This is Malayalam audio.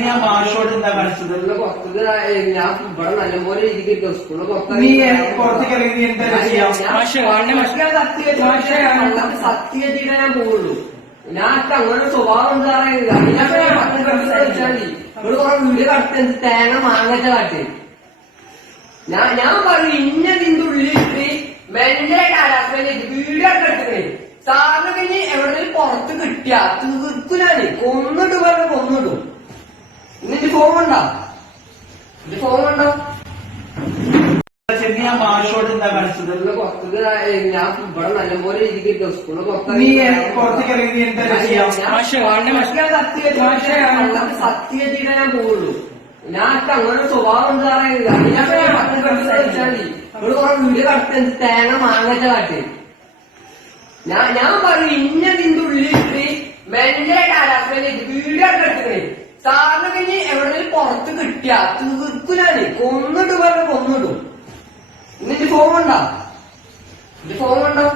ഞാൻ മാഷോട് എന്താ കാണിച്ചത്? പുറത്ത് ഞാൻ ഇവിടെ നല്ലപോലെ രീതിക്ക് സ്കൂളിൽ നീ പുറത്തേക്ക് ഇറങ്ങി നീ എന്താ ചെയ്യാം? സത്യം ചെയ്താൽ ഞാൻ പോവുള്ളൂ. ഞാൻ അങ്ങനെ സ്വഭാവം എന്താ ഇവിടെ കുറെ വീട് കടത്ത് തേങ്ങ മാങ്ങച്ച കാട്ടി ഞാൻ പറയും ഇന്ന നിന്റെ ഉള്ളിലിട്ട് മെന്റലായിട്ട് ഹരാസ്മെന്റ് ചെയ്ത് വീഡിയോ കെട്ടുന്നേ സാറിന് കഴിഞ്ഞ് എവിടെയെങ്കിലും പുറത്ത് കിട്ടിയ തീർക്കുനാണ് കൊന്നിട്ട് പറഞ്ഞ കൊന്നിടും. ഇന്നിന്റെ ഫോൺ ഉണ്ടോ? എന്റെ ഫോൺ ഉണ്ടോ? ഞാൻ മാഷോട് എന്താ കാണിച്ചത്? പുറത്ത് ഞാൻ ഇവിടെ നല്ലപോലെ രീതിക്ക് സ്കൂളിൽ നീ പുറത്തേക്ക് ഇറങ്ങി നീ എന്താ ചെയ്യാം? സത്യം ചെയ്താൽ ഞാൻ പോവുള്ളൂ. ഞാൻ അങ്ങനെ സ്വഭാവം എന്താ ഇവിടെ കുറെ വീട് കടത്ത് തേങ്ങ മാങ്ങച്ച കാട്ടി ഞാൻ പറയും ഇന്ന നിന്റെ ഉള്ളിലിട്ട് മെന്റലായിട്ട് ഹരാസ്മെന്റ് ചെയ്ത് വീഡിയോ കെട്ടുന്നേ സാറിന് കഴിഞ്ഞ് എവിടെയെങ്കിലും പുറത്ത് കിട്ടിയ തീർക്കുനാണ് കൊന്നിട്ട് പറഞ്ഞ കൊന്നിടും. ഇന്നിന്റെ ഫോൺ ഉണ്ടോ? എന്റെ ഫോൺ ഉണ്ടോ?